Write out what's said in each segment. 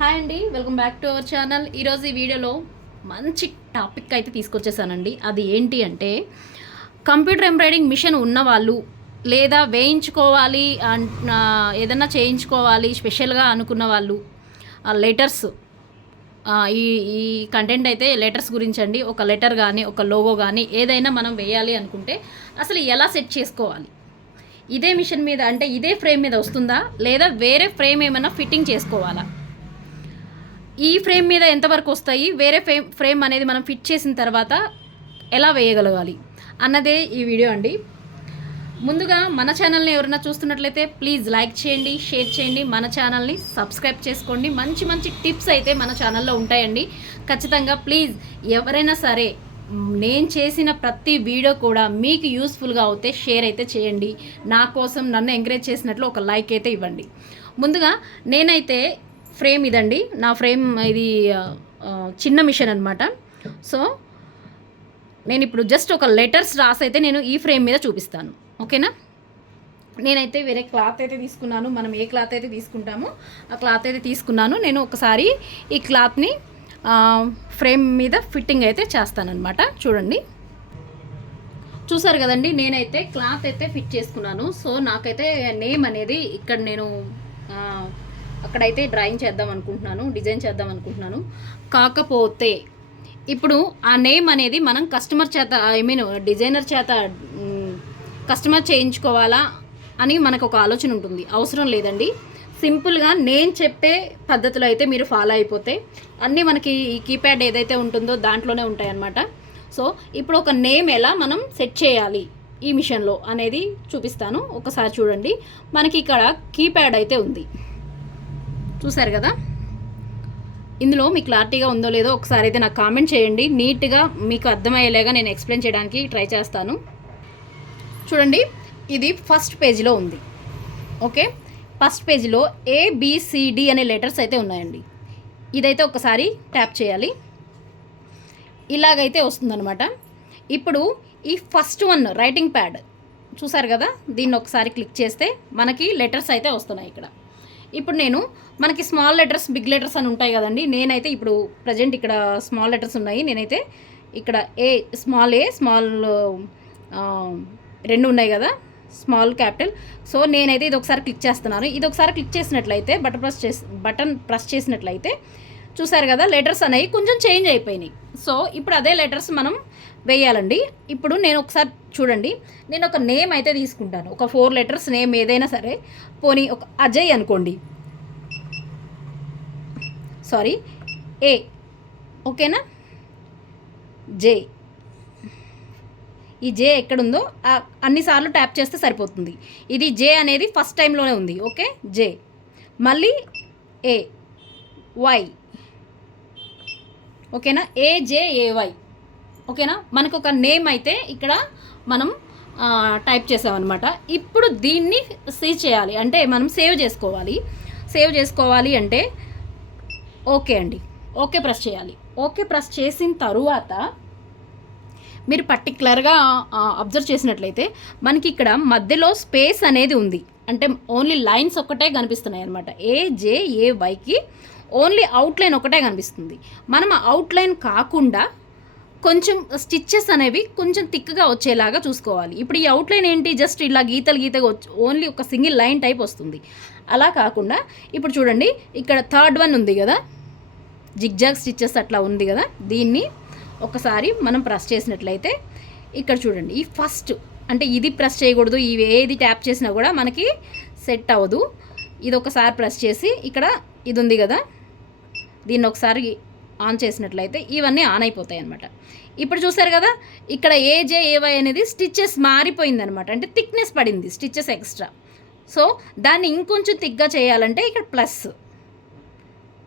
Hi అండి, welcome back to our channel. ఈరోజు ఈ వీడియోలో మంచి టాపిక్ అయితే తీసుకొచ్చేసానండి. అది ఏంటి అంటే కంప్యూటర్ ఎంబ్రాయిడింగ్ మిషన్ ఉన్నవాళ్ళు లేదా వేయించుకోవాలి ఏదన్నా చేయించుకోవాలి స్పెషల్గా అనుకున్న వాళ్ళు లెటర్స్ ఈ ఈ కంటెంట్ అయితే లెటర్స్ గురించి అండి. ఒక లెటర్ కానీ ఒక లోగో కానీ ఏదైనా మనం వేయాలి అనుకుంటే అసలు ఎలా సెట్ చేసుకోవాలి, ఇదే మిషన్ మీద అంటే ఇదే ఫ్రేమ్ మీద వస్తుందా లేదా వేరే ఫ్రేమ్ ఏమైనా ఫిట్టింగ్ చేసుకోవాలా, ఈ ఫ్రేమ్ మీద ఎంతవరకు వస్తాయి, వేరే ఫ్రేమ్ అనేది మనం ఫిట్ చేసిన తర్వాత ఎలా వేయగలగాలి అన్నదే ఈ వీడియో అండి. ముందుగా మన ఛానల్ని ఎవరైనా చూస్తున్నట్లయితే ప్లీజ్ లైక్ చేయండి, షేర్ చేయండి, మన ఛానల్ని సబ్స్క్రైబ్ చేసుకోండి. మంచి మంచి టిప్స్ అయితే మన ఛానల్లో ఉంటాయండి. ఖచ్చితంగా ప్లీజ్ ఎవరైనా సరే నేను చేసిన ప్రతి వీడియో కూడా మీకు యూస్ఫుల్గా అవుతే షేర్ అయితే చేయండి. నా కోసం నన్ను ఎంకరేజ్ చేసినట్లు ఒక లైక్ అయితే ఇవ్వండి. ముందుగా నేనైతే ఫ్రేమ్ ఇదండి, నా ఫ్రేమ్ ఇది చిన్న మిషన్ అనమాట. సో నేను ఇప్పుడు జస్ట్ ఒక లెటర్స్ రాసి అయితే నేను ఈ ఫ్రేమ్ మీద చూపిస్తాను, ఓకేనా. నేనైతే వేరే క్లాత్ అయితే తీసుకున్నాను. మనం ఏ క్లాత్ అయితే తీసుకుంటామో ఆ క్లాత్ అయితే తీసుకున్నాను. నేను ఒకసారి ఈ క్లాత్ని ఫ్రేమ్ మీద ఫిట్టింగ్ అయితే చేస్తానన్నమాట. చూడండి, చూసారు కదండి, నేనైతే క్లాత్ అయితే ఫిట్ చేసుకున్నాను. సో నాకైతే నేమ్ అనేది ఇక్కడ నేను అక్కడైతే డ్రాయింగ్ చేద్దాం అనుకుంటున్నాను, డిజైన్ చేద్దాం అనుకుంటున్నాను. కాకపోతే ఇప్పుడు ఆ నేమ్ అనేది మనం కస్టమర్ చేత డిజైనర్ చేత కస్టమర్ చేయించుకోవాలా అని మనకు ఒక ఆలోచన ఉంటుంది. అవసరం లేదండి. సింపుల్గా నేను చెప్పే పద్ధతులు అయితే మీరు ఫాలో అయిపోతే అన్నీ మనకి ఈ కీప్యాడ్ ఏదైతే ఉంటుందో దాంట్లోనే ఉంటాయి అన్నమాట. సో ఇప్పుడు ఒక నేమ్ ఎలా మనం సెట్ చేయాలి ఈ మిషన్లో అనేది చూపిస్తాను. ఒకసారి చూడండి, మనకి ఇక్కడ కీప్యాడ్ అయితే ఉంది, చూసారు కదా. ఇందులో మీకు క్లారిటీగా ఉందో లేదో ఒకసారి అయితే నాకు కామెంట్ చేయండి. నీట్గా మీకు అర్థమయ్యేలాగా నేను ఎక్స్ప్లెయిన్ చేయడానికి ట్రై చేస్తాను. చూడండి, ఇది ఫస్ట్ పేజీలో ఉంది, ఓకే. ఫస్ట్ పేజీలో ABCD అనే లెటర్స్ అయితే ఉన్నాయండి. ఇదైతే ఒకసారి ట్యాప్ చేయాలి, ఇలాగైతే వస్తుందన్నమాట. ఇప్పుడు ఈ ఫస్ట్ వన్ రైటింగ్ ప్యాడ్ చూసారు కదా, దీన్ని ఒకసారి క్లిక్ చేస్తే మనకి లెటర్స్ అయితే వస్తున్నాయి ఇక్కడ. ఇప్పుడు నేను మనకి స్మాల్ లెటర్స్ బిగ్ లెటర్స్ అని ఉంటాయి కదండి. నేనైతే ఇప్పుడు ప్రజెంట్ ఇక్కడ స్మాల్ లెటర్స్ ఉన్నాయి. నేనైతే ఇక్కడ ఏ స్మాల్ రెండు ఉన్నాయి కదా, స్మాల్ క్యాపిటల్. సో నేనైతే ఇది ఒకసారి క్లిక్ చేస్తున్నాను. ఇది ఒకసారి క్లిక్ చేసినట్లయితే బటన్ ప్రెస్ చేసినట్లయితే చూసారు కదా, లెటర్స్ అనేవి కొంచెం చేంజ్ అయిపోయినాయి. సో ఇప్పుడు అదే లెటర్స్ మనం వేయాలండి. ఇప్పుడు నేను ఒకసారి చూడండి, నేను ఒక నేమ్ అయితే తీసుకుంటాను. ఒక 4 లెటర్స్ నేమ్ ఏదైనా సరే, పోనీ ఒక అజయ్ అనుకోండి, సారీ ఏ, ఓకేనా. జే, ఈ జే ఎక్కడుందో అన్నిసార్లు ట్యాప్ చేస్తే సరిపోతుంది. ఇది జే అనేది ఫస్ట్ టైంలోనే ఉంది, ఓకే. జే, మళ్ళీ ఏ, వై, ఓకేనా. AJAY, ఓకేనా. మనకు ఒక నేమ్ అయితే ఇక్కడ మనం టైప్ చేసామన్నమాట. ఇప్పుడు దీన్ని సీజ్ చేయాలి అంటే మనం సేవ్ చేసుకోవాలి అంటే ఓకే అండి, ఓకే ప్రెస్ చేయాలి. ఓకే ప్రెస్ చేసిన తరువాత మీరు పర్టికులర్గా అబ్జర్వ్ చేసినట్లయితే మనకి ఇక్కడ మధ్యలో స్పేస్ అనేది ఉంది. అంటే ఓన్లీ లైన్స్ ఒక్కటే కనిపిస్తున్నాయి అనమాట. AJAYకి ఓన్లీ అవుట్లైన్ ఒకటే కనిపిస్తుంది. మనం అవుట్లైన్ కాకుండా కొంచెం స్టిచ్చెస్ అనేవి కొంచెం థిక్గా వచ్చేలాగా చూసుకోవాలి. ఇప్పుడు ఈ అవుట్లైన్ ఏంటి, జస్ట్ ఇలా గీతగా ఓన్లీ ఒక సింగిల్ లైన్ టైప్ వస్తుంది. అలా కాకుండా ఇప్పుడు చూడండి, ఇక్కడ థర్డ్ వన్ ఉంది కదా, జిగ్జాగ్ స్టిచ్చెస్ అట్లా ఉంది కదా, దీన్ని ఒకసారి మనం ప్రెస్ చేసినట్లయితే ఇక్కడ చూడండి, ఈ ఫస్ట్ అంటే ఇది ప్రెస్ చేయకూడదు, ఇవి ఏది ట్యాప్ చేసినా కూడా మనకి సెట్ అవ్వదు. ఇది ఒకసారి ప్రెస్ చేసి ఇక్కడ ఇది ఉంది కదా, దీన్ని ఒకసారి ఆన్ చేసినట్లయితే ఇవన్నీ ఆన్ అయిపోతాయి అన్నమాట. ఇప్పుడు చూసారు కదా, ఇక్కడ AJAY అనేది స్టిచ్చెస్ మారిపోయిందనమాట. అంటే థిక్నెస్ పడింది, స్టిచ్చెస్ ఎక్స్ట్రా. సో దాన్ని ఇంకొంచెం థిక్గా చేయాలంటే ఇక్కడ ప్లస్,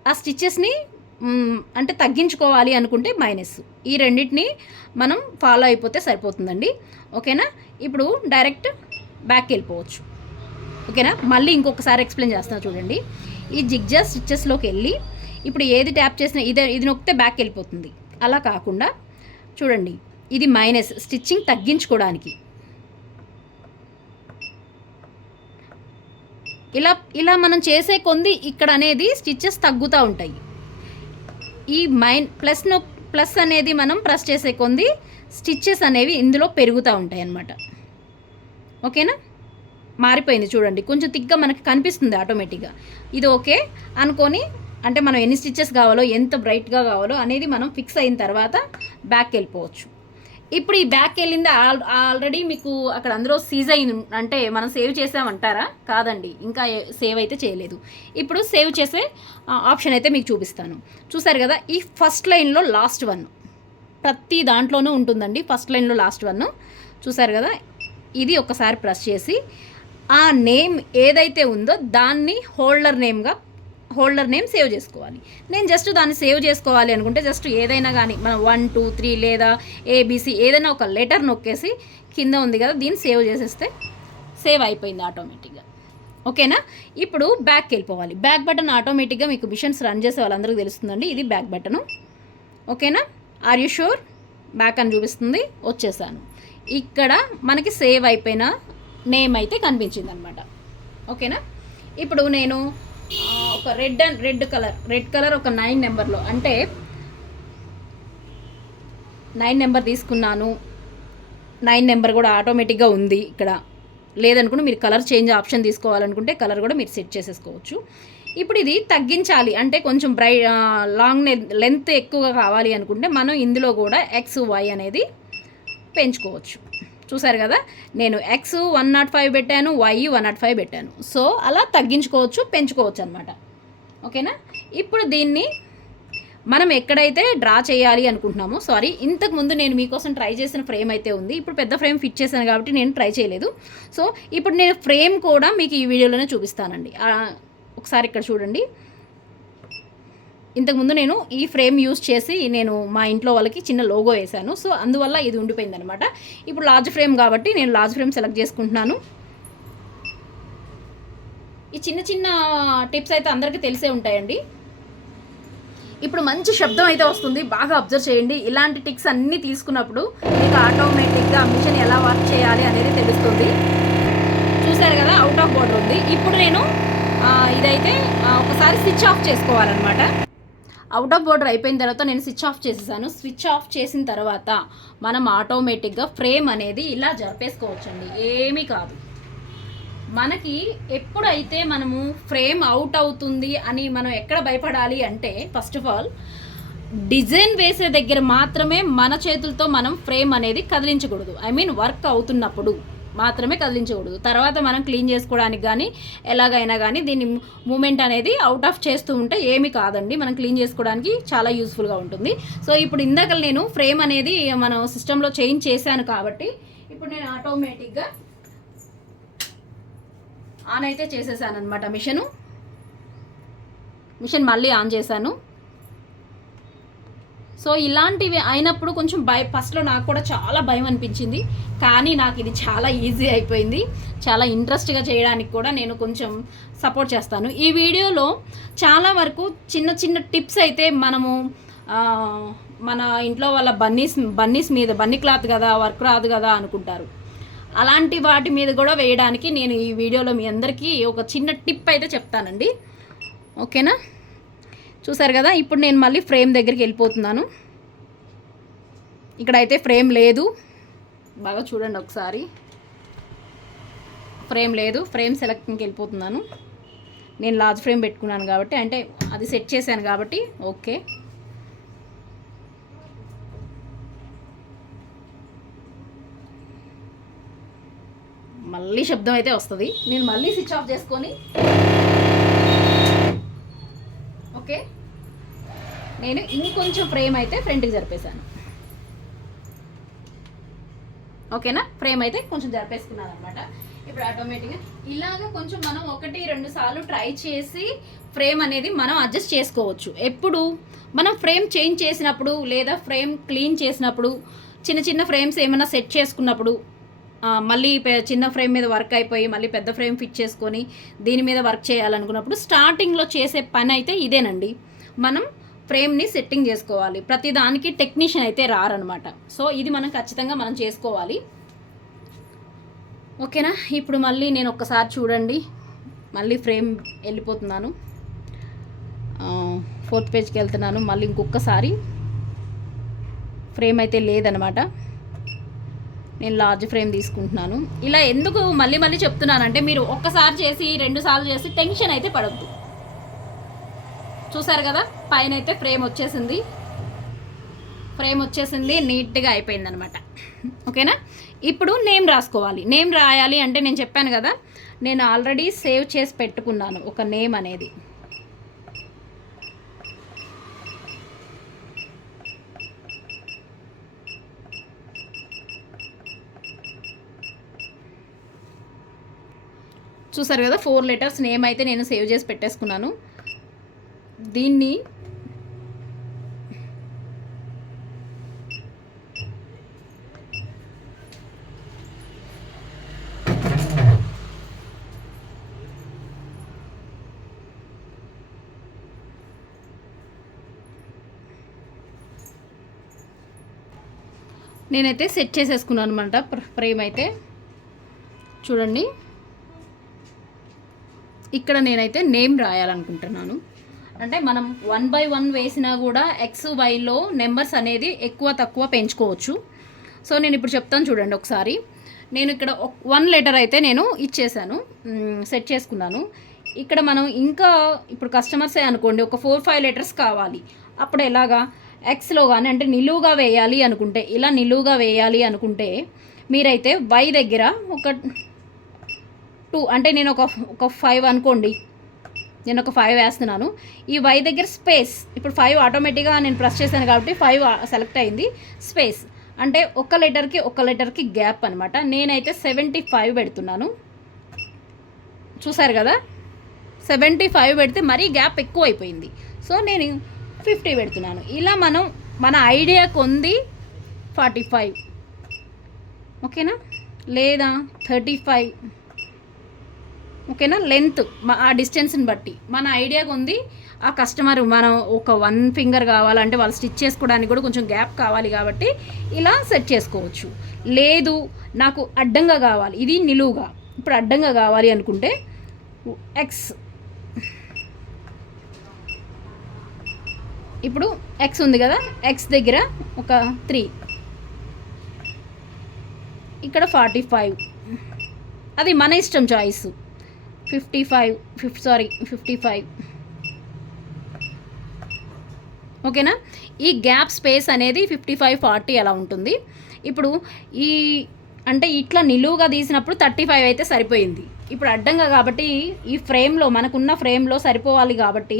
ఆ స్టిచ్చెస్ని అంటే తగ్గించుకోవాలి అనుకుంటే మైనస్. ఈ రెండింటిని మనం ఫాలో అయిపోతే సరిపోతుందండి, ఓకేనా. ఇప్పుడు డైరెక్ట్ బ్యాక్ వెళ్ళిపోవచ్చు, ఓకేనా. మళ్ళీ ఇంకొకసారి ఎక్స్ప్లెయిన్ చేస్తున్నా చూడండి. ఈ జిగ్జాగ్ స్టిచ్చెస్లోకి వెళ్ళి ఇప్పుడు ఏది ట్యాప్ చేసినా ఇది నొక్కితే బ్యాక్ వెళ్ళిపోతుంది. అలా కాకుండా చూడండి, ఇది మైనస్, స్టిచ్చింగ్ తగ్గించుకోవడానికి. ఇలా ఇలా మనం చేసే కొంది ఇక్కడ అనేది స్టిచ్చెస్ తగ్గుతూ ఉంటాయి. ఈ ప్లస్ అనేది మనం ప్రెస్ చేసే కొంది స్టిచ్చెస్ అనేవి ఇందులో పెరుగుతూ ఉంటాయి అన్నమాట. ఓకేనా? మారిపోయింది చూడండి, కొంచెం తిగ్గా మనకి కనిపిస్తుంది ఆటోమేటిక్గా. ఇది ఓకే అనుకొని, అంటే మనం ఎన్ని స్టిచ్చెస్ కావాలో, ఎంత బ్రైట్గా కావాలో అనేది మనం ఫిక్స్ అయిన తర్వాత బ్యాక్ వెళ్ళిపోవచ్చు. ఇప్పుడు ఈ బ్యాక్ వెళ్ళింది ఆల్రెడీ మీకు అక్కడ అందులో సీజ్ అయింది, అంటే మనం సేవ్ చేసామంటారా? కాదండి, ఇంకా సేవ్ అయితే చేయలేదు. ఇప్పుడు సేవ్ చేసే ఆప్షన్ అయితే మీకు చూపిస్తాను. చూసారు కదా, ఈ ఫస్ట్ లైన్లో లాస్ట్ వన్ ప్రతి దాంట్లోనూ ఉంటుందండి. ఫస్ట్ లైన్లో లాస్ట్ వన్ చూసారు కదా, ఇది ఒకసారి ప్రెస్ చేసి ఆ నేమ్ ఏదైతే ఉందో దాన్ని హోల్డర్ నేమ్ సేవ్ చేసుకోవాలి. నేను జస్ట్ దాన్ని సేవ్ చేసుకోవాలి అనుకుంటే జస్ట్ ఏదైనా కానీ మనం 1 2 3 లేదా ఏబిసి ఏదైనా ఒక లెటర్ నొక్కేసి కింద ఉంది కదా దీన్ని సేవ్ చేసేస్తే సేవ్ అయిపోయింది ఆటోమేటిక్గా. ఓకేనా? ఇప్పుడు బ్యాక్ వెళ్ళిపోవాలి. బ్యాక్ బటన్ ఆటోమేటిక్గా మీకు మిషన్స్ రన్ చేసే వాళ్ళందరికీ తెలుస్తుందండి. ఇది బ్యాక్ బటను. ఓకేనా? Are you sure? బ్యాక్ అని చూపిస్తుంది. వచ్చేసాను. ఇక్కడ మనకి సేవ్ అయిపోయిన నేమ్ అయితే కనిపించింది అనమాట. ఓకేనా? ఇప్పుడు నేను ఒక రెడ్ కలర్ ఒక 9 నెంబర్లో, అంటే 9 నెంబర్ తీసుకున్నాను. 9 నెంబర్ కూడా ఆటోమేటిక్గా ఉంది ఇక్కడ. లేదనుకుంటే మీరు కలర్ చేంజ్ ఆప్షన్ తీసుకోవాలనుకుంటే కలర్ కూడా మీరు సెట్ చేసేసుకోవచ్చు. ఇప్పుడు ఇది తగ్గించాలి అంటే కొంచెం లాంగ్ లెంత్ ఎక్కువగా కావాలి అనుకుంటే మనం ఇందులో కూడా XY అనేది పెంచుకోవచ్చు. చూసారు కదా, నేను X 105 పెట్టాను, Y 105 పెట్టాను. సో అలా తగ్గించుకోవచ్చు, పెంచుకోవచ్చు అనమాట. ఓకేనా? ఇప్పుడు దీన్ని మనం ఎక్కడైతే డ్రా చేయాలి అనుకుంటున్నామో, ఇంతకుముందు నేను మీకోసం ట్రై చేసిన ఫ్రేమ్ అయితే ఉంది. ఇప్పుడు పెద్ద ఫ్రేమ్ ఫిట్ చేశాను కాబట్టి నేను ట్రై చేయలేదు. సో ఇప్పుడు నేను ఫ్రేమ్ కూడా మీకు ఈ వీడియోలోనే చూపిస్తానండి. ఒకసారి ఇక్కడ చూడండి. ఇంతకుముందు నేను ఈ ఫ్రేమ్ యూస్ చేసి నేను మా ఇంట్లో వాళ్ళకి చిన్న లోగో వేశాను. సో అందువల్ల ఇది ఉండిపోయింది అనమాట. ఇప్పుడు లార్జ్ ఫ్రేమ్ కాబట్టి నేను లార్జ్ ఫ్రేమ్ సెలెక్ట్ చేసుకుంటున్నాను. ఈ చిన్న టిప్స్ అయితే అందరికీ తెలిసే ఉంటాయండి. ఇప్పుడు మంచి శబ్దం అయితే వస్తుంది, బాగా అబ్జర్వ్ చేయండి. ఇలాంటి టిక్స్ అన్నీ తీసుకున్నప్పుడు మీకు ఆటోమేటిక్గా మిషన్ ఎలా వర్క్ చేయాలి అనేది తెలుస్తుంది. చూసారు కదా, అవుట్ ఆఫ్ బోర్డర్ ఉంది. ఇప్పుడు నేను ఇదైతే ఒకసారి స్విచ్ ఆఫ్ చేసుకోవాలన్నమాట. అవుట్ ఆఫ్ బోర్డర్ అయిపోయిన తర్వాత నేను స్విచ్ ఆఫ్ చేసేసాను. స్విచ్ ఆఫ్ చేసిన తర్వాత మనం ఆటోమేటిక్గా ఫ్రేమ్ అనేది ఇలా జరిపేసుకోవచ్చండి, ఏమీ కాదు. మనకి ఎప్పుడైతే మనము ఫ్రేమ్ అవుట్ అవుతుంది అని మనం ఎక్కడ భయపడాలి అంటే, ఫస్ట్ ఆఫ్ ఆల్ డిజైన్ వేసే దగ్గర మాత్రమే మన చేతులతో మనం ఫ్రేమ్ అనేది కదిలించకూడదు. వర్క్ అవుతున్నప్పుడు మాత్రమే కదిలించకూడదు. తర్వాత మనం క్లీన్ చేసుకోవడానికి కానీ ఎలాగైనా కానీ దీన్ని మూమెంట్ అనేది అవుట్ ఆఫ్ చేస్తూ ఉంటే ఏమీ కాదండి, మనం క్లీన్ చేసుకోవడానికి చాలా యూస్ఫుల్గా ఉంటుంది. సో ఇప్పుడు ఇందాక నేను ఫ్రేమ్ అనేది మనం సిస్టంలో చేంజ్ చేశాను కాబట్టి ఇప్పుడు నేను ఆటోమేటిక్గా ఆన్ అయితే చేసేసాను అనమాట. మిషన్ మళ్ళీ ఆన్ చేశాను. సో ఇలాంటివి అయినప్పుడు కొంచెం ఫస్ట్లో నాకు కూడా చాలా భయం అనిపించింది, కానీ నాకు ఇది చాలా ఈజీ అయిపోయింది. చాలా ఇంట్రెస్ట్గా చేయడానికి కూడా నేను కొంచెం సపోర్ట్ చేస్తాను. ఈ వీడియోలో చాలా వరకు చిన్న టిప్స్ అయితే మనము మన ఇంట్లో వాళ్ళ బన్నీస్ మీద, బన్నీ క్లాత్ కదా, వర్క్ రాదు కదా అనుకుంటారు. అలాంటి వాటి మీద కూడా వేయడానికి నేను ఈ వీడియోలో మీ అందరికీ ఒక చిన్న టిప్ అయితే చెప్తానండి. ఓకేనా? చూసారు కదా, ఇప్పుడు నేను మళ్ళీ ఫ్రేమ్ దగ్గరికి వెళ్ళిపోతున్నాను. ఇక్కడైతే ఫ్రేమ్ లేదు, బాగా చూడండి ఒకసారి. ఫ్రేమ్ లేదు, ఫ్రేమ్ సెలెక్టింగ్కి వెళ్ళిపోతున్నాను. నేను లార్జ్ ఫ్రేమ్ పెట్టుకున్నాను కాబట్టి, అంటే అది సెట్ చేశాను కాబట్టి ఓకే. మళ్ళీ శబ్దం అయితే వస్తుంది. నేను మళ్ళీ స్విచ్ ఆఫ్ చేసుకొని, ఓకే, నేను ఇంకొంచెం ఫ్రేమ్ అయితే ఫ్రంట్కి జరిపేశాను. ఓకేనా? ఫ్రేమ్ అయితే కొంచెం జరిపేసుకున్నాను అనమాట. ఇప్పుడు ఆటోమేటిక్గా ఇలాగ కొంచెం మనం 1-2 సార్లు ట్రై చేసి ఫ్రేమ్ అనేది మనం అడ్జస్ట్ చేసుకోవచ్చు. ఎప్పుడు మనం ఫ్రేమ్ చేంజ్ చేసినప్పుడు లేదా ఫ్రేమ్ క్లీన్ చేసినప్పుడు, చిన్న ఫ్రేమ్స్ ఏమైనా సెట్ చేసుకున్నప్పుడు, మళ్ళీ చిన్న ఫ్రేమ్ మీద వర్క్ అయిపోయి మళ్ళీ పెద్ద ఫ్రేమ్ ఫిట్ చేసుకొని దీని మీద వర్క్ చేయాలనుకున్నప్పుడు స్టార్టింగ్లో చేసే పని అయితే ఇదేనండి. మనం ఫ్రేమ్ని సెట్టింగ్ చేసుకోవాలి. ప్రతి దానికి టెక్నీషియన్ అయితే రారనమాట. సో ఇది మనం ఖచ్చితంగా మనం చేసుకోవాలి. ఓకేనా? ఇప్పుడు మళ్ళీ నేను ఒక్కసారి చూడండి, మళ్ళీ ఫ్రేమ్ వెళ్ళిపోతున్నాను, 4th పేజ్కి వెళ్తున్నాను. మళ్ళీ ఇంకొకసారి ఫ్రేమ్ అయితే లేదనమాట. నేను లార్జ్ ఫ్రేమ్ తీసుకుంటున్నాను. ఇలా ఎందుకు మళ్ళీ మళ్ళీ చెప్తున్నానంటే మీరు ఒక్కసారి చేసి 2 సార్లు చేసి టెన్షన్ అయితే పడద్దు. చూసారు కదా, పైన అయితే ఫ్రేమ్ వచ్చేసింది, నీట్గా అయిపోయిందనమాట. ఓకేనా. ఇప్పుడు నేమ్ రాసుకోవాలి. నేమ్ రాయాలి అంటే నేను చెప్పాను కదా, నేను ఆల్రెడీ సేవ్ చేసి పెట్టుకున్నాను ఒక నేమ్ అనేది. చూసారు కదా, 4 లెటర్స్ నేమ్ అయితే నేను సేవ్ చేసి పెట్టేసుకున్నాను. దీన్ని నేనైతే సెట్ చేసేసుకున్నాను అనమాట. ఫ్రేమ్ అయితే చూడండి, ఇక్కడ నేనైతే నేమ్ రాయాలనుకుంటున్నాను. అంటే మనం 1 by 1 వేసినా కూడా XYలో నెంబర్స్ అనేది ఎక్కువ తక్కువ పెంచుకోవచ్చు. సో నేను ఇప్పుడు చెప్తాను చూడండి ఒకసారి. నేను ఇక్కడ 1 లెటర్ అయితే నేను ఇచ్చేసాను, సెట్ చేసుకున్నాను. ఇక్కడ మనం ఇంకా ఇప్పుడు కస్టమర్సే అనుకోండి, ఒక 4-5 లెటర్స్ కావాలి. అప్పుడు ఎలాగా, ఎక్స్లో కానీ అంటే నిలువుగా వేయాలి అనుకుంటే, ఇలా నిలువుగా వేయాలి అనుకుంటే మీరైతే Y దగ్గర ఒక 2 అంటే నేను ఒక 5 అనుకోండి, నేను ఒక 5 వేస్తున్నాను. ఈ Y దగ్గర స్పేస్, ఇప్పుడు 5 ఆటోమేటిక్గా నేను ప్రెస్ చేశాను కాబట్టి 5 సెలెక్ట్ అయింది. స్పేస్ అంటే ఒక లెటర్కి గ్యాప్ అనమాట. నేనైతే 75 పెడుతున్నాను. చూసారు కదా, 75 పెడితే మరీ గ్యాప్ ఎక్కువ అయిపోయింది. సో నేను 50 పెడుతున్నాను. ఇలా మన ఐడియా కొంది 45, ఓకేనా, లేదా 35, ఓకేనా. లెంత్ ఆ డిస్టెన్స్ని బట్టి మన ఐడియాగా ఉంది. ఆ కస్టమర్ మనం ఒక 1 ఫింగర్ కావాలంటే వాళ్ళు స్టిచ్ చేసుకోవడానికి కూడా కొంచెం గ్యాప్ కావాలి కాబట్టి ఇలా సెట్ చేసుకోవచ్చు. లేదు నాకు అడ్డంగా కావాలి, ఇది నిలువుగా, ఇప్పుడు అడ్డంగా కావాలి అనుకుంటే ఎక్స్, ఇప్పుడు ఎక్స్ ఉంది కదా, ఎక్స్ దగ్గర ఒక 3, ఇక్కడ 45, అది మన ఇష్టం చాయిస్. 55, ఓకేనా. ఈ గ్యాప్ స్పేస్ అనేది 55-40 అలా ఉంటుంది. ఇప్పుడు అంటే ఇట్లా నిలువుగా తీసినప్పుడు 35 అయితే సరిపోయింది. ఇప్పుడు అడ్డంగా కాబట్టి ఈ ఫ్రేమ్లో మనకున్న ఫ్రేమ్లో సరిపోవాలి కాబట్టి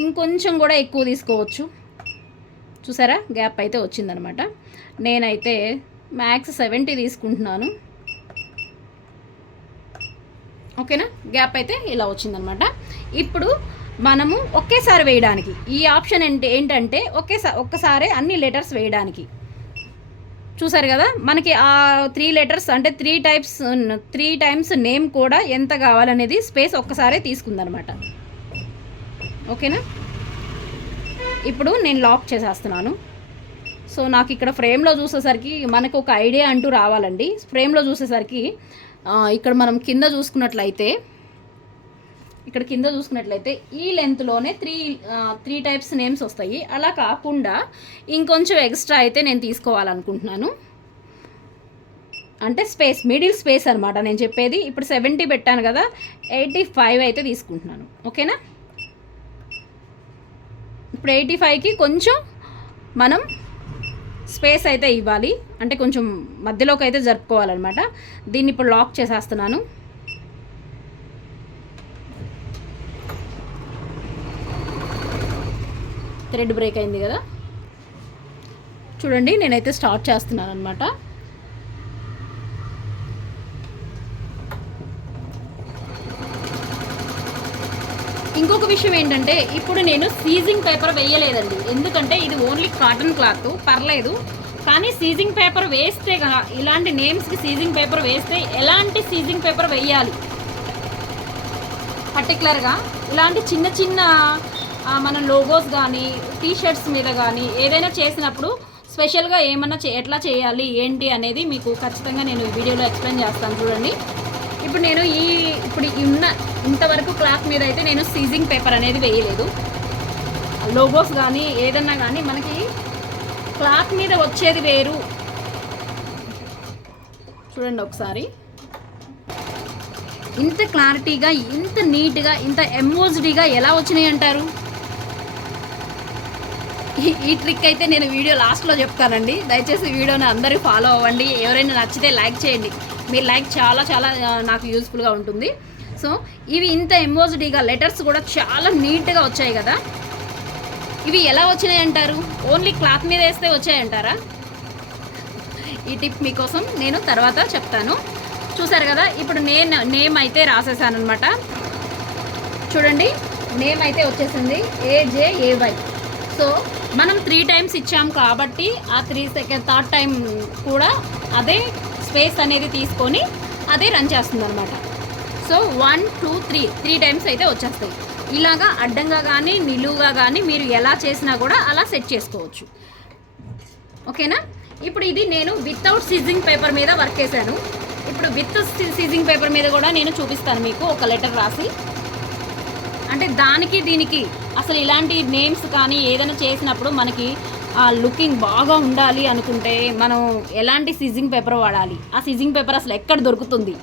ఇంకొంచెం కూడా ఎక్కువ తీసుకోవచ్చు. చూసారా, గ్యాప్ అయితే వచ్చిందనమాట. నేనైతే మ్యాక్స్ 70 తీసుకుంటున్నాను, ఓకేనా. గ్యాప్ అయితే ఇలా వచ్చిందనమాట. ఇప్పుడు మనము ఒకేసారి వేయడానికి ఈ ఆప్షన్ ఏంటంటే ఒక్కసారి అన్ని లెటర్స్ వేయడానికి. చూసారు కదా, మనకి ఆ 3 లెటర్స్ అంటే 3 టైమ్స్ నేమ్ కూడా ఎంత కావాలనేది స్పేస్ ఒక్కసారే తీసుకుందనమాట, ఓకేనా. ఇప్పుడు నేను లాక్ చేసేస్తున్నాను. సో నాకు ఇక్కడ ఫ్రేమ్లో చూసేసరికి మనకు ఒక ఐడియా అంటూ రావాలండి. ఫ్రేమ్లో చూసేసరికి ఇక్కడ మనం కింద చూసుకున్నట్లయితే ఈ లెంత్లోనే 3 టైప్స్ నేమ్స్ వస్తాయి. అలా కాకుండా ఇంకొంచెం ఎక్స్ట్రా అయితే నేను తీసుకోవాలనుకుంటున్నాను. అంటే మిడిల్ స్పేస్ అనమాట నేను చెప్పేది. ఇప్పుడు 70 పెట్టాను కదా, 85 అయితే తీసుకుంటున్నాను, ఓకేనా. ఇప్పుడు 85కి కొంచెం మనం స్పేస్ అయితే ఇవ్వాలి, అంటే కొంచెం మధ్యలోకి అయితే జరుపుకోవాలన్నమాట. దీన్ని ఇప్పుడు లాక్ చేసేస్తున్నాను. థ్రెడ్ బ్రేక్ అయింది కదా, చూడండి. నేనైతే స్టార్ట్ చేస్తున్నాను అనమాట. ఇంకొక విషయం ఏంటంటే ఇప్పుడు నేను సీజింగ్ పేపర్ వేయలేదండి, ఎందుకంటే ఇది ఓన్లీ కాటన్ క్లాత్, పర్లేదు. కానీ సీజింగ్ పేపర్ వేస్తే ఇలాంటి నేమ్స్కి సీజింగ్ పేపర్ వేస్తే ఎలాంటి సీజింగ్ పేపర్ వేయాలి, పర్టికులర్గా ఇలాంటి చిన్న చిన్న మన లోగోస్ కానీ టీషర్ట్స్ మీద కానీ ఏదైనా చేసినప్పుడు స్పెషల్గా ఏమన్నా ఎట్లా చేయాలి ఏంటి అనేది మీకు ఖచ్చితంగా నేను ఈ వీడియోలో ఎక్స్ప్లెయిన్ చేస్తాను చూడండి. ఇప్పుడు నేను ఇప్పుడు ఇంతవరకు క్లాత్ మీద అయితే నేను సీజింగ్ పేపర్ అనేది వేయలేదు. లోగోస్ కానీ ఏదన్నా కానీ మనకి క్లాత్ మీద వచ్చేది వేరు. చూడండి ఒకసారి, ఇంత క్లారిటీగా, ఇంత నీట్గా, ఇంత ఎంఓజ్డ్గా ఎలా వచ్చినాయి అంటారు? ఈ ట్రిక్ అయితే నేను వీడియో లాస్ట్లో చెప్తానండి. దయచేసి వీడియోని అందరూ ఫాలో అవ్వండి. ఎవరైనా నచ్చితే లైక్ చేయండి. మీరు లైక్ చాలా చాలా నాకు యూస్ఫుల్గా ఉంటుంది. సో ఇవి ఇంత ఎంఓజ్డ్గా, లెటర్స్ కూడా చాలా నీట్గా వచ్చాయి కదా. ఇవి ఎలా వచ్చినాయి అంటారు? ఓన్లీ క్లాత్ మీద వేస్తే వచ్చాయంటారా? ఈ టిప్ మీకోసం నేను తర్వాత చెప్తాను. చూసారు కదా, ఇప్పుడు నేను నేమ్ అయితే రాసేసాను అనమాట. చూడండి, నేమ్ అయితే వచ్చేసింది AJAY. సో మనం 3 times ఇచ్చాం కాబట్టి ఆ 3rd టైం కూడా అదే స్పేస్ అనేది తీసుకొని అదే రన్ చేస్తుంది అనమాట. సో 1 2 3 times అయితే వచ్చేస్తాయి. ఇలాగా అడ్డంగా కానీ నిలువుగా కానీ మీరు ఎలా చేసినా కూడా అలా సెట్ చేసుకోవచ్చు. ఓకేనా? ఇప్పుడు ఇది నేను వితౌట్ సీజింగ్ పేపర్ మీద వర్క్ చేశాను. ఇప్పుడు విత్ సీజింగ్ పేపర్ మీద కూడా నేను చూపిస్తాను మీకు ఒక లెటర్ రాసి. అంటే దానికి దీనికి అసలు ఇలాంటి నేమ్స్ కానీ ఏదైనా చేసినప్పుడు మనకి ఆ లుకింగ్ బాగా ఉండాలి అనుకుంటే మనం ఎలాంటి సీజింగ్ పేపర్ వాడాలి, ఆ సీజింగ్ పేపర్ అసలు ఎక్కడ దొరుకుతుంది.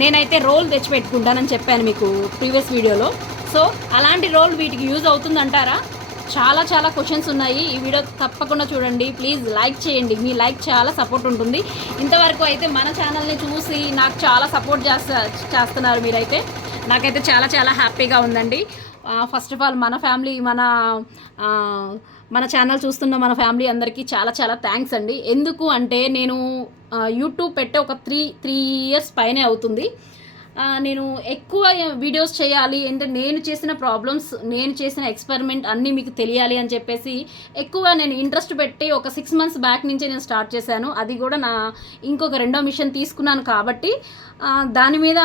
నేనైతే రోల్ తెచ్చిపెట్టుకుంటానని చెప్పాను మీకు ప్రీవియస్ వీడియోలో. సో అలాంటి రోల్ వీటికి యూజ్ అవుతుందంటారా? చాలా చాలా క్వశ్చన్స్ ఉన్నాయి. ఈ వీడియో తప్పకుండా చూడండి. ప్లీజ్ లైక్ చేయండి. మీ లైక్ చాలా సపోర్ట్ ఉంటుంది. ఇంతవరకు అయితే మన ఛానల్ని చూసి నాకు చాలా సపోర్ట్ చేస్తున్నారు మీరైతే. నాకైతే చాలా చాలా హ్యాపీగా ఉందండి. ఫస్ట్ ఆఫ్ ఆల్ మన ఫ్యామిలీ, మన ఛానల్ చూస్తున్న మన ఫ్యామిలీ అందరికీ చాలా చాలా థ్యాంక్స్ అండి. ఎందుకు అంటే నేను యూట్యూబ్ పెట్టే ఒక 3 years పైనే అవుతుంది. నేను ఎక్కువ వీడియోస్ చేయాలి అంటే నేను చేసిన ప్రాబ్లమ్స్, నేను చేసిన ఎక్స్పెరిమెంట్ అన్నీ మీకు తెలియాలి అని చెప్పేసి ఎక్కువ నేను ఇంట్రెస్ట్ పెట్టి ఒక 6 months బ్యాక్ నుంచే నేను స్టార్ట్ చేశాను. అది కూడా నా ఇంకొక 2వ మిషన్ తీసుకున్నాను కాబట్టి దాని మీద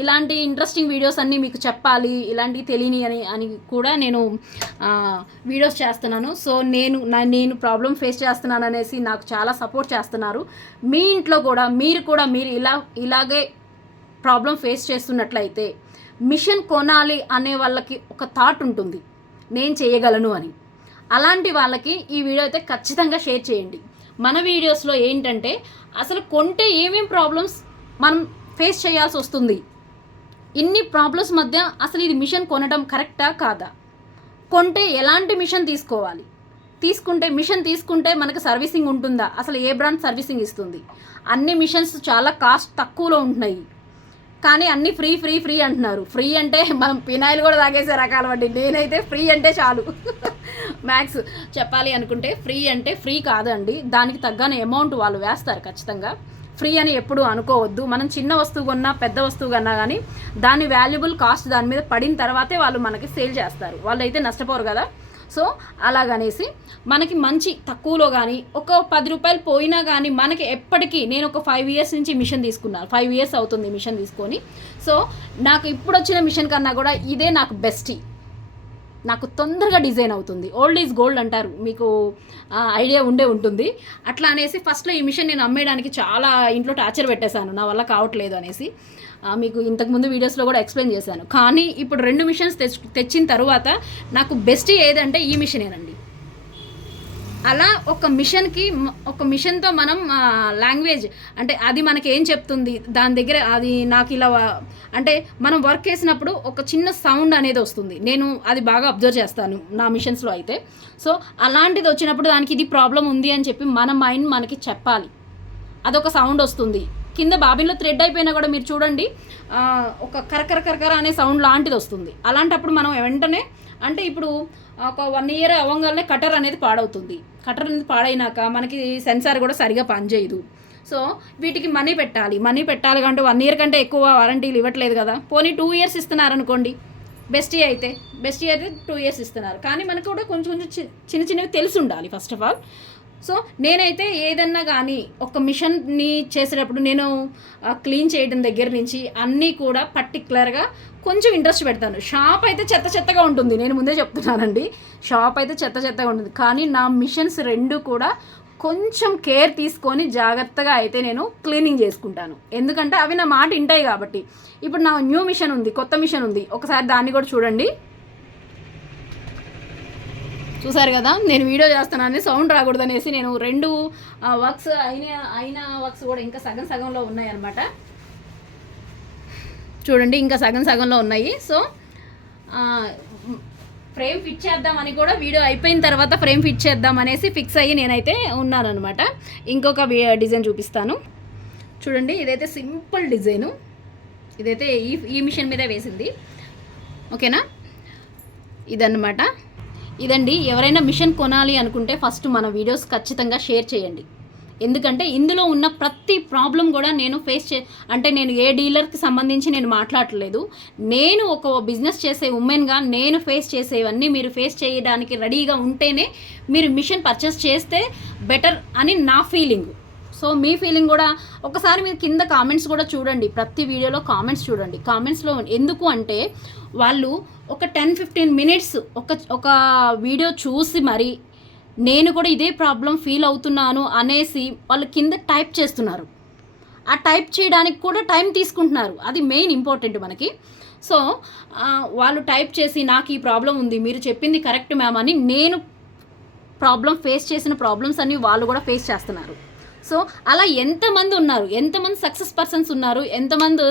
ఇలాంటి ఇంట్రెస్టింగ్ వీడియోస్ అన్నీ మీకు చెప్పాలి, ఇలాంటివి తెలియని అని కూడా నేను వీడియోస్ చేస్తున్నాను. సో నేను ప్రాబ్లం ఫేస్ చేస్తున్నాను అనేసి నాకు చాలా సపోర్ట్ చేస్తున్నారు. మీ ఇంట్లో కూడా మీరు ఇలాగే ప్రాబ్లం ఫేస్ చేస్తున్నట్లయితే మిషన్ కొనాలి అనే వాళ్ళకి ఒక థాట్ ఉంటుంది, నేను చేయగలను అని. అలాంటి వాళ్ళకి ఈ వీడియో అయితే ఖచ్చితంగా షేర్ చేయండి. మన వీడియోస్లో ఏంటంటే అసలు కొంటే ఏమేం ప్రాబ్లమ్స్ మనం ఫేస్ చేయాల్సి వస్తుంది, ఇన్ని ప్రాబ్లమ్స్ మధ్య అసలు ఇది మిషన్ కొనడం కరెక్టా కాదా, కొంటే ఎలాంటి మిషన్ తీసుకోవాలి, మిషన్ తీసుకుంటే మనకు సర్వీసింగ్ ఉంటుందా, అసలు ఏ బ్రాండ్ సర్వీసింగ్ ఇస్తుంది. అన్ని మిషన్స్ చాలా కాస్ట్ తక్కువలో ఉంటున్నాయి కానీ అన్నీ ఫ్రీ అంటున్నారు. ఫ్రీ అంటే మనం పినాయిల్ కూడా తాగేసే రకాలు అండి. నేనైతే ఫ్రీ అంటే చాలు. మ్యాక్స్ చెప్పాలి అనుకుంటే ఫ్రీ అంటే ఫ్రీ కాదండి, దానికి తగ్గని అమౌంట్ వాళ్ళు వేస్తారు ఖచ్చితంగా. ఫ్రీ అని ఎప్పుడు అనుకోవద్దు. మనం చిన్న వస్తువు కొన్నా పెద్ద వస్తువు కొన్నా కానీ దాని వాల్యుబుల్ కాస్ట్ దాని మీద పడిన తర్వాతే వాళ్ళు మనకి సేల్ చేస్తారు. వాళ్ళు అయితే నష్టపోరు కదా. సో అలాగనేసి మనకి మంచి తక్కువలో కానీ ఒక 10 రూపాయలు పోయినా కానీ మనకి ఎప్పటికీ, నేను ఒక 5 years నుంచి మిషన్ తీసుకున్నాను. 5 years అవుతుంది మిషన్ తీసుకొని. సో నాకు ఇప్పుడు వచ్చిన మిషన్ కన్నా కూడా ఇదే నాకు బెస్ట్. నాకు తొందరగా డిజైన్ అవుతుంది. ఓల్డ్ ఈజ్ గోల్డ్ అంటారు, మీకు ఐడియా ఉంటుంది. అట్లా అనేసి ఫస్ట్లో ఈ మిషన్ నేను అమ్మేయడానికి చాలా ఇంట్లో టార్చర్ పెట్టేశాను, నా వల్ల కావట్లేదు అనేసి. మీకు ఇంతకుముందు వీడియోస్లో కూడా ఎక్స్ప్లెయిన్ చేశాను. కానీ ఇప్పుడు 2 మిషన్స్ తెచ్చిన తర్వాత నాకు బెస్ట్ ఏదంటే ఈ మిషనేనండి. అలా ఒక మిషన్తో మనం లాంగ్వేజ్ అంటే అది మనకి ఏం చెప్తుంది, దాని దగ్గర అది నాకు ఇలా అంటే మనం వర్క్ చేసినప్పుడు ఒక చిన్న సౌండ్ అనేది వస్తుంది. నేను అది బాగా అబ్జర్వ్ చేస్తాను నా మిషన్స్లో అయితే. సో అలాంటిది వచ్చినప్పుడు దానికి ఇది ప్రాబ్లం ఉంది అని చెప్పి మన మైండ్ మనకి చెప్పాలి. అదొక సౌండ్ వస్తుంది. కింద బాబిన్లో థ్రెడ్ అయిపోయినా కూడా మీరు చూడండి ఒక కరకర అనే సౌండ్ లాంటిది వస్తుంది. అలాంటప్పుడు మనం వెంటనే అంటే ఇప్పుడు ఒక 1 year అవ్వగానే కటర్ అనేది పాడవుతుంది. కటర్ అనేది పాడైనాక మనకి సెన్సార్ కూడా సరిగా పనిచేయదు. సో వీటికి మనీ పెట్టాలి కంటే 1 year కంటే ఎక్కువ వారంటీలు ఇవ్వట్లేదు కదా. పోనీ 2 years ఇస్తున్నారు అనుకోండి. బెస్ట్ అయితే 2 years ఇస్తున్నారు. కానీ మనకు కూడా కొంచెం చిన్నవి తెలిసి ఉండాలి ఫస్ట్ ఆఫ్ ఆల్. సో నేనైతే ఏదన్నా కానీ ఒక మిషన్ని చేసేటప్పుడు నేను క్లీన్ చేయడం దగ్గర నుంచి అన్నీ కూడా పర్టికులర్గా కొంచెం ఇంట్రెస్ట్ పెడతాను. షాప్ అయితే చెత్తగా ఉంటుంది, నేను ముందే చెప్తున్నానండి. షాప్ అయితే చెత్తగా ఉంటుంది. కానీ నా మిషన్స్ 2 కూడా కొంచెం కేర్ తీసుకొని జాగ్రత్తగా అయితే నేను క్లీనింగ్ చేసుకుంటాను. ఎందుకంటే అవి నా మాట వింటాయి కాబట్టి. ఇప్పుడు నా న్యూ మిషన్ ఉంది, కొత్త మిషన్ ఉంది, ఒకసారి దాన్ని కూడా చూడండి. చూసారు కదా, నేను వీడియో చేస్తున్నాను, సౌండ్ రాకూడదు అనేసి నేను 2 వర్క్స్ అయిన వర్క్స్ కూడా ఇంకా సగంలో ఉన్నాయి అన్నమాట. చూడండి, ఇంకా సగంలో ఉన్నాయి. సో ఫ్రేమ్ ఫిట్ చేద్దామని కూడా వీడియో అయిపోయిన తర్వాత ఫ్రేమ్ ఫిట్ చేద్దాం అనేసి ఫిక్స్ అయ్యి నేనైతే ఉన్నానన్నమాట. ఇంకొక డిజైన్ చూపిస్తాను చూడండి. ఇదైతే సింపుల్ డిజైను, ఇదైతే ఈ మిషన్ మీదే వేసింది. ఓకేనా, ఇదన్నమాట. ఇదండి, ఎవరైనా మిషన్ కొనాలి అనుకుంటే ఫస్ట్ మన వీడియోస్ ఖచ్చితంగా షేర్ చేయండి. ఎందుకంటే ఇందులో ఉన్న ప్రతి ప్రాబ్లం కూడా నేను అంటే నేను ఏ డీలర్కి సంబంధించి నేను మాట్లాడట్లేదు. నేను ఒక బిజినెస్ చేసే ఉమెన్గా నేను ఫేస్ చేసేవన్నీ మీరు ఫేస్ చేయడానికి రెడీగా ఉంటేనే మీరు మిషన్ పర్చేస్ చేస్తే బెటర్ అని నా ఫీలింగ్. సో మీ ఫీలింగ్ కూడా ఒకసారి మీరు కింద కామెంట్స్ కూడా చూడండి. ప్రతి వీడియోలో కామెంట్స్ చూడండి. కామెంట్స్లో ఎందుకు అంటే వాళ్ళు ఒక 10-15 మినిట్స్ ఒక వీడియో చూసి మరి నేను కూడా ఇదే ప్రాబ్లం ఫీల్ అవుతున్నాను అనేసి వాళ్ళు కింద టైప్ చేస్తున్నారు. ఆ టైప్ చేయడానికి కూడా టైం తీసుకుంటున్నారు. అది మెయిన్ ఇంపార్టెంట్ మనకి. సో వాళ్ళు టైప్ చేసి నాకు ఈ ప్రాబ్లం ఉంది, మీరు చెప్పింది కరెక్ట్ మ్యామ్ అని, నేను ఫేస్ చేసిన ప్రాబ్లమ్స్ అన్నీ వాళ్ళు కూడా ఫేస్ చేస్తున్నారు. సో అలా ఎంతమంది ఉన్నారు, ఎంతమంది సక్సెస్ పర్సన్స్ ఉన్నారు, ఎంతమంది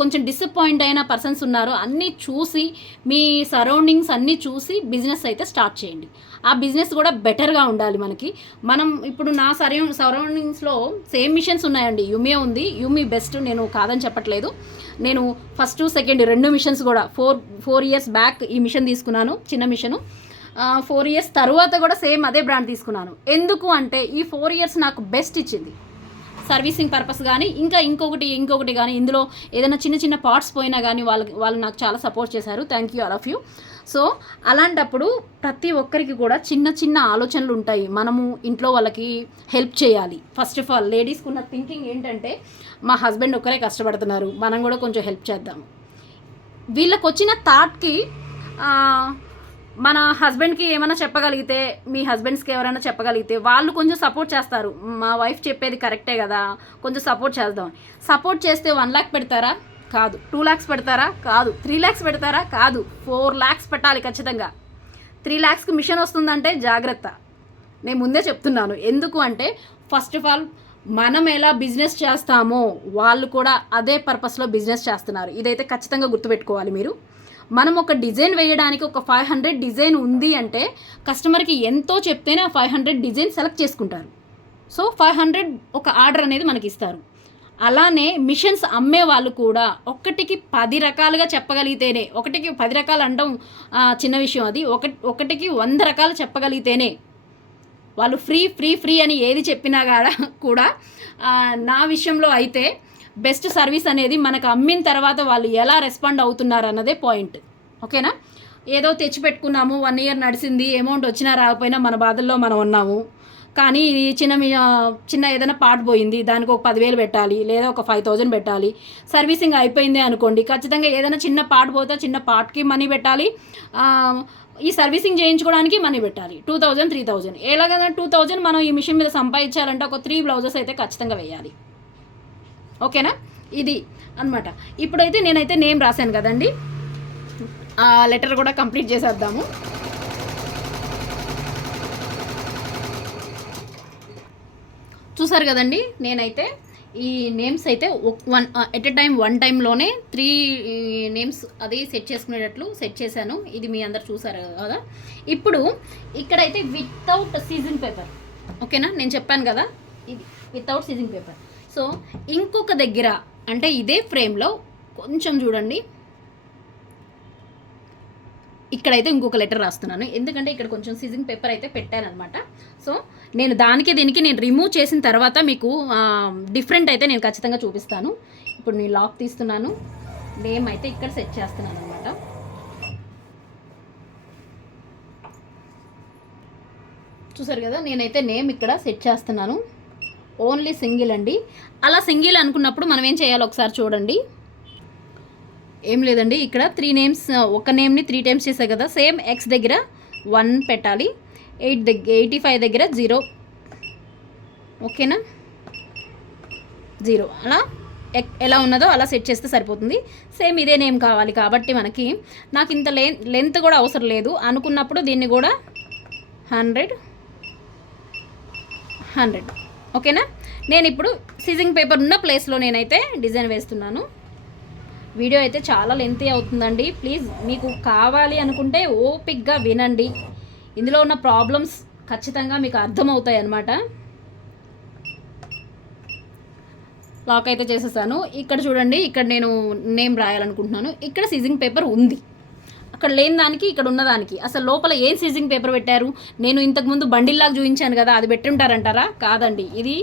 కొంచెం డిసప్పాయింట్ అయిన పర్సన్స్ ఉన్నారు, అన్నీ చూసి మీ సరౌండింగ్స్ అన్నీ చూసి బిజినెస్ అయితే స్టార్ట్ చేయండి. ఆ బిజినెస్ కూడా బెటర్గా ఉండాలి మనకి. మనం ఇప్పుడు నా సరౌండింగ్స్లో సేమ్ మిషన్స్ ఉన్నాయండి. యుమి ఉంది, యుమి బెస్ట్, నేను కాదని చెప్పట్లేదు. నేను ఫస్ట్ సెకండ్ 2 మిషన్స్ కూడా 4 ఇయర్స్ బ్యాక్ ఈ మిషన్ తీసుకున్నాను, చిన్న మిషను. 4 ఇయర్స్ తర్వాత కూడా సేమ్ అదే బ్రాండ్ తీసుకున్నాను. ఎందుకు అంటే ఈ 4 ఇయర్స్ నాకు బెస్ట్ ఇచ్చింది. సర్వీసింగ్ పర్పస్ కానీ ఇంకొకటి కానీ, ఇందులో ఏదైనా చిన్న పార్ట్స్ పోయినా కానీ వాళ్ళు నాకు చాలా సపోర్ట్ చేశారు. Thank you all of you. So అలాంటప్పుడు ప్రతి ఒక్కరికి కూడా చిన్న ఆలోచనలు ఉంటాయి. మనము ఇంట్లో వాళ్ళకి హెల్ప్ చేయాలి. ఫస్ట్ ఆఫ్ ఆల్ లేడీస్కి ఉన్న థింకింగ్ ఏంటంటే మా హస్బెండ్ ఒక్కరే కష్టపడుతున్నారు, మనం కూడా కొంచెం హెల్ప్ చేద్దాము. వీళ్ళకి వచ్చిన థాట్కి మన హస్బెండ్కి ఏమైనా చెప్పగలిగితే, మీ హస్బెండ్స్కి ఎవరైనా చెప్పగలిగితే వాళ్ళు కొంచెం సపోర్ట్ చేస్తారు. మా వైఫ్ చెప్పేది కరెక్టే కదా, కొంచెం సపోర్ట్ చేద్దాం. సపోర్ట్ చేస్తే 1 lakh పెడతారా? కాదు. 2 lakhs పెడతారా? కాదు. 3 lakhs పెడతారా? కాదు. 4 lakhs పెట్టాలి ఖచ్చితంగా. 3 lakhsకి మిషన్ వస్తుందంటే జాగ్రత్త, నేను ముందే చెప్తున్నాను. ఎందుకు అంటే ఫస్ట్ ఆఫ్ ఆల్ మనం ఎలా బిజినెస్ చేస్తామో వాళ్ళు కూడా అదే పర్పస్లో బిజినెస్ చేస్తున్నారు. ఇదైతే ఖచ్చితంగా గుర్తుపెట్టుకోవాలి మీరు. మనం ఒక డిజైన్ వేయడానికి ఒక 500 డిజైన్ ఉంది అంటే కస్టమర్కి ఎంతో చెప్తేనే ఆ 500 డిజైన్ సెలెక్ట్ చేసుకుంటారు. సో 500 ఒక ఆర్డర్ అనేది మనకి ఇస్తారు. అలానే మిషన్స్ అమ్మే వాళ్ళు కూడా ఒకటికి 10 రకాలుగా చెప్పగలిగితేనే, ఒకటికి 10 రకాలు అనడం చిన్న విషయం, అది ఒకటికి 100 రకాలు చెప్పగలిగితేనే వాళ్ళు ఫ్రీ అని ఏది చెప్పినా కూడా నా విషయంలో అయితే బెస్ట్ సర్వీస్ అనేది మనకు అమ్మిన తర్వాత వాళ్ళు ఎలా రెస్పాండ్ అవుతున్నారు అన్నదే పాయింట్. ఓకేనా, ఏదో తెచ్చిపెట్టుకున్నాము, 1 year నడిచింది, అమౌంట్ వచ్చినా రాకపోయినా మన బాధల్లో మనం ఉన్నాము. కానీ చిన్న ఏదైనా పార్ట్ పోయింది, దానికి ఒక 10,000 పెట్టాలి, లేదా ఒక 5,000 పెట్టాలి. సర్వీసింగ్ అయిపోయింది అనుకోండి, ఖచ్చితంగా ఏదైనా చిన్న పార్ట్ పోతే చిన్న పార్ట్కి మనీ పెట్టాలి, ఈ సర్వీసింగ్ చేయించుకోవడానికి మనీ పెట్టాలి. 2,000 3,000 ఎలాగైనా 2,000 మనం ఈ మిషన్ మీద సంపాదించాలంటే ఒక 3 బ్లౌజెస్ అయితే ఖచ్చితంగా వేయాలి. ఓకేనా, ఇది అనమాట. ఇప్పుడైతే నేనైతే నేమ్ రాశాను కదండి, ఆ లెటర్ కూడా కంప్లీట్ చేసేద్దాము. చూసారు కదండి, నేనైతే ఈ నేమ్స్ అయితే ఎట్ ఎ టైం 1 టైంలోనే 3 నేమ్స్ అది సెట్ చేసుకునేటట్లు సెట్ చేశాను. ఇది మీ అందరు చూసారు కదా. ఇప్పుడు ఇక్కడైతే వితౌట్ సీజింగ్ పేపర్. ఓకేనా, నేను చెప్పాను కదా ఇది వితౌట్ సీజింగ్ పేపర్. సో ఇంకొక దగ్గర అంటే ఇదే ఫ్రేమ్లో కొంచెం చూడండి, ఇక్కడైతే ఇంకొక లెటర్ రాస్తున్నాను. ఎందుకంటే ఇక్కడ కొంచెం సీజింగ్ పేపర్ అయితే పెట్టానమాట. సో నేను దీనికి నేను రిమూవ్ చేసిన తర్వాత మీకు డిఫరెంట్ అయితే నేను ఖచ్చితంగా చూపిస్తాను. ఇప్పుడు నేను లాక్ తీస్తున్నాను, నేమ్ అయితే ఇక్కడ సెట్ చేస్తున్నాను అనమాట. చూసారు కదా, నేనైతే నేమ్ ఇక్కడ సెట్ చేస్తున్నాను. ఓన్లీ సింగిల్ అండి. అలా సింగిల్ అనుకున్నప్పుడు మనం ఏం చేయాలో ఒకసారి చూడండి. ఏం లేదండి, ఇక్కడ 3 నేమ్స్, ఒక నేమ్ని 3 టైమ్స్ చేశాయి కదా, సేమ్ ఎక్స్ దగ్గర 1 పెట్టాలి, 85 దగ్గర 0 ఓకేనా, 0 అలా ఎలా ఉన్నదో అలా సెట్ చేస్తే సరిపోతుంది. సేమ్ ఇదే నేమ్ కావాలి కాబట్టి మనకి నాకు ఇంత లెంత్ కూడా అవసరం లేదు అనుకున్నప్పుడు దీన్ని కూడా 100 ఓకేనా. నేను ఇప్పుడు సీజింగ్ పేపర్ ఉన్న ప్లేస్లో నేనైతే డిజైన్ వేస్తున్నాను. వీడియో అయితే చాలా లెంతీ అవుతుందండి. ప్లీజ్ మీకు కావాలి అనుకుంటే ఓపిక్గా వినండి. ఇందులో ఉన్న ప్రాబ్లమ్స్ ఖచ్చితంగా మీకు అర్థమవుతాయి అన్నమాట. లాక్ అయితే చేసేసాను. ఇక్కడ చూడండి, ఇక్కడ నేను నేమ్ రాయాలనుకుంటున్నాను. ఇక్కడ సీజింగ్ పేపర్ ఉంది, అక్కడ లేని దానికి ఇక్కడ ఉన్నదానికి అసలు లోపల ఏం సీజింగ్ పేపర్ పెట్టారు? నేను ఇంతకుముందు బండిల్లాగా చూపించాను కదా, అది పెట్టుంటారంటారా? కాదండి, ఇది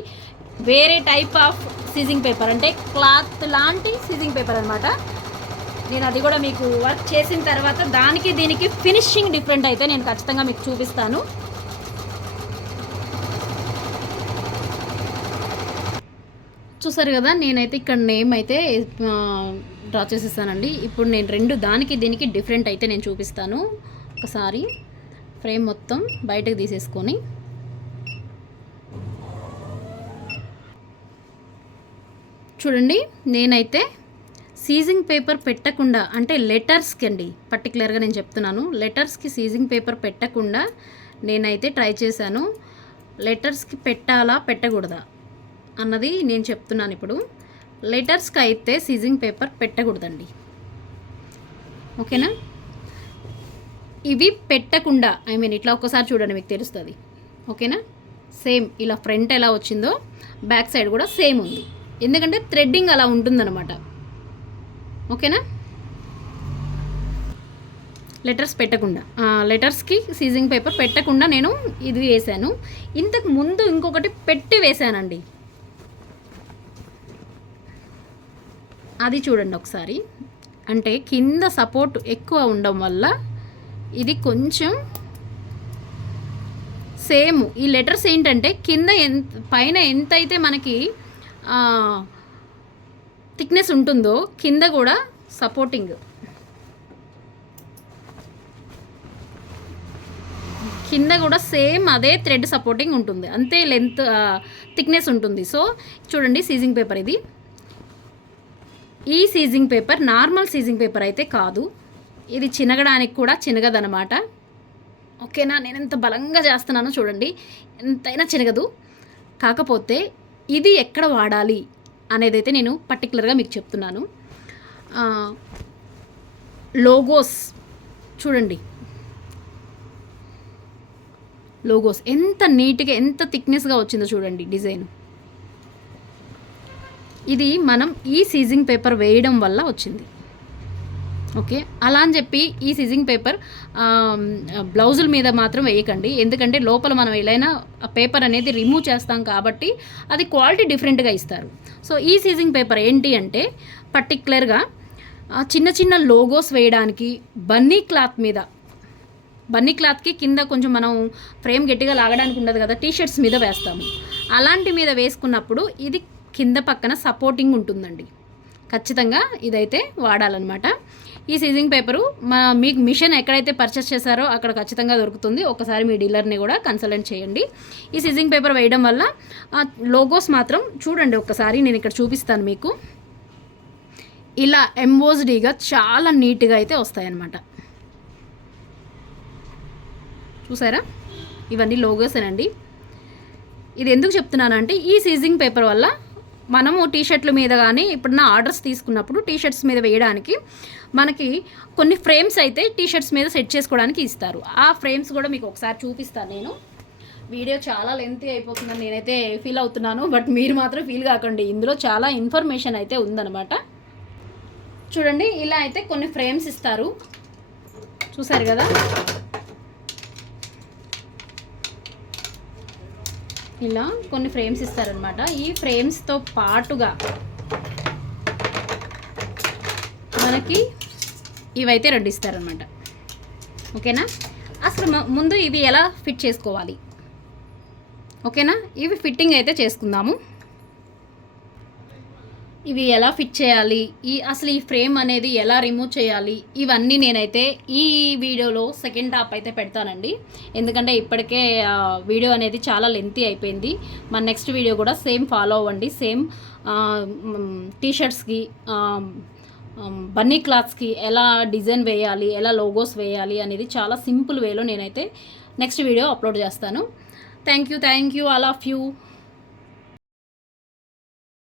వేరే టైప్ ఆఫ్ సీజింగ్ పేపర్, అంటే క్లాత్ లాంటి సీజింగ్ పేపర్ అనమాట. నేను అది కూడా మీకు వర్క్ చేసిన తర్వాత దానికి దీనికి ఫినిషింగ్ డిఫరెంట్ అయితే నేను ఖచ్చితంగా మీకు చూపిస్తాను. చూసారు కదా, నేనైతే ఇక్కడ నేమ్ అయితే డ్రా చేసేస్తానండి. ఇప్పుడు నేను రెండు దానికి దీనికి డిఫరెంట్ అయితే నేను చూపిస్తాను. ఒకసారి ఫ్రేమ్ మొత్తం బయటకు తీసేసుకొని చూడండి, నేనైతే సీజింగ్ పేపర్ పెట్టకుండా, అంటే లెటర్స్కి అండి పర్టికులర్గా నేను చెప్తున్నాను, లెటర్స్కి సీజింగ్ పేపర్ పెట్టకుండా నేనైతే ట్రై చేశాను. లెటర్స్కి పెట్టాలా పెట్టకూడదా అన్నది నేను చెప్తున్నాను. ఇప్పుడు లెటర్స్కి అయితే సీజింగ్ పేపర్ పెట్టకూడదండి, ఓకేనా. ఇవి పెట్టకుండా, ఐ మీన్ ఇట్లా ఒక్కసారి చూడండి మీకు తెలుస్తుంది, ఓకేనా. సేమ్ ఇలా ఫ్రంట్ ఎలా వచ్చిందో బ్యాక్ సైడ్ కూడా సేమ్ ఉంది, ఎందుకంటే థ్రెడ్డింగ్ అలా ఉంటుందన్నమాట, ఓకేనా. లెటర్స్ పెట్టకుండా, లెటర్స్కి సీజింగ్ పేపర్ పెట్టకుండా నేను ఇది వేసాను. ఇంతకు ముందు ఇంకొకటి పెట్టి వేసానండి, అది చూడండి ఒకసారి. అంటే కింద సపోర్ట్ ఎక్కువ ఉండడం వల్ల ఇది కొంచెం సేమ్. ఈ లెటర్స్ ఏంటంటే కింద పైన ఎంతైతే మనకి థిక్నెస్ ఉంటుందో కింద కూడా సపోర్టింగ్, కింద కూడా సేమ్ అదే థ్రెడ్ సపోర్టింగ్ ఉంటుంది, అంతే లెంత్ థిక్నెస్ ఉంటుంది. సో చూడండి, సీజింగ్ పేపర్ ఇది. ఈ seizing paper normal seizing paper అయితే కాదు, ఇది చినగడానికి కూడా చినగదనమాట, ఓకేనా. నేను ఎంత బలంగా చేస్తున్నానో చూడండి, ఎంతైనా చినగదు. కాకపోతే ఇది ఎక్కడ వాడాలి అనేది అయితే నేను పర్టికులర్గా మీకు చెప్తున్నాను. లోగోస్ చూడండి, లోగోస్ ఎంత నీట్గా ఎంత థిక్నెస్గా వచ్చిందో చూడండి డిజైన్. ఇది మనం ఈ సీజింగ్ పేపర్ వేయడం వల్ల వచ్చింది, ఓకే. అలా అని చెప్పి ఈ సీజింగ్ పేపర్ బ్లౌజుల మీద మాత్రం వేయకండి, ఎందుకంటే లోపల మనం ఎలా పేపర్ అనేది రిమూవ్ చేస్తాం కాబట్టి అది క్వాలిటీ డిఫరెంట్గా ఇస్తారు. సో ఈ సీజింగ్ పేపర్ ఏంటి అంటే పర్టికులర్గా చిన్న చిన్న లోగోస్ వేయడానికి బన్నీ క్లాత్ మీద, బన్నీ క్లాత్కి కింద కొంచెం మనం ఫ్రేమ్ గట్టిగా లాగడానికి ఉండదు కదా, టీషర్ట్స్ మీద వేస్తాము, అలాంటి మీద వేసుకున్నప్పుడు ఇది కింద పక్కన సపోర్టింగ్ ఉంటుందండి. ఖచ్చితంగా ఇదైతే వాడాలన్నమాట. ఈ సీజింగ్ పేపరు మీకు మిషన్ ఎక్కడైతే పర్చేస్ చేశారో అక్కడ ఖచ్చితంగా దొరుకుతుంది, ఒకసారి మీ డీలర్ని కూడా కన్సల్ట్ చేయండి. ఈ సీజింగ్ పేపర్ వేయడం వల్ల లోగోస్ మాత్రం చూడండి ఒక్కసారి, నేను ఇక్కడ చూపిస్తాను మీకు. ఇలా ఎంబోస్డ్గా చాలా నీట్గా అయితే వస్తాయన్నమాట, చూసారా. ఇవన్నీ లోగోసేనండి. ఇది ఎందుకు చెప్తున్నానంటే ఈ సీజింగ్ పేపర్ వల్ల మనము టీషర్ట్ల మీద కానీ ఇప్పుడు నా ఆర్డర్స్ తీసుకున్నప్పుడు టీషర్ట్స్ మీద వేయడానికి మనకి కొన్ని ఫ్రేమ్స్ అయితే టీషర్ట్స్ మీద సెట్ చేసుకోవడానికి ఇస్తారు. ఆ ఫ్రేమ్స్ కూడా మీకు ఒకసారి చూపిస్తాను నేను. వీడియో చాలా లెంతీ అయిపోతుందని నేనైతే ఫీల్ అవుతున్నాను, బట్ మీరు మాత్రం ఫీల్ కాకండి, ఇందులో చాలా ఇన్ఫర్మేషన్ అయితే ఉందన్నమాట. చూడండి, ఇలా అయితే కొన్ని ఫ్రేమ్స్ ఇస్తారు, చూసారు కదా. ఇలా కొన్ని ఫ్రేమ్స్ ఇస్తారనమాట. ఈ ఫ్రేమ్స్తో పాటుగా మనకి ఇవైతే రెండు ఇస్తారనమాట, ఓకేనా. అసలు ముందు ఇవి ఎలా ఫిట్ చేసుకోవాలి, ఓకేనా. ఇవి ఫిట్టింగ్ అయితే చేసుకుందాము. ఇవి ఎలా ఫిట్ చేయాలి, అసలు ఈ ఫ్రేమ్ అనేది ఎలా రిమూవ్ చేయాలి, ఇవన్నీ నేనైతే ఈ వీడియోలో సెకండ్ టాప్ అయితే పెడతానండి. ఎందుకంటే ఇప్పటికే వీడియో అనేది చాలా లెంతీ అయిపోయింది. మన నెక్స్ట్ వీడియో కూడా సేమ్ ఫాలో అవ్వండి. సేమ్ టీషర్ట్స్కి, బన్నీ క్లాత్స్కి ఎలా డిజైన్ వేయాలి, ఎలా లోగోస్ వేయాలి అనేది చాలా సింపుల్ వేలో నేనైతే నెక్స్ట్ వీడియో అప్లోడ్ చేస్తాను. Thank you all of you.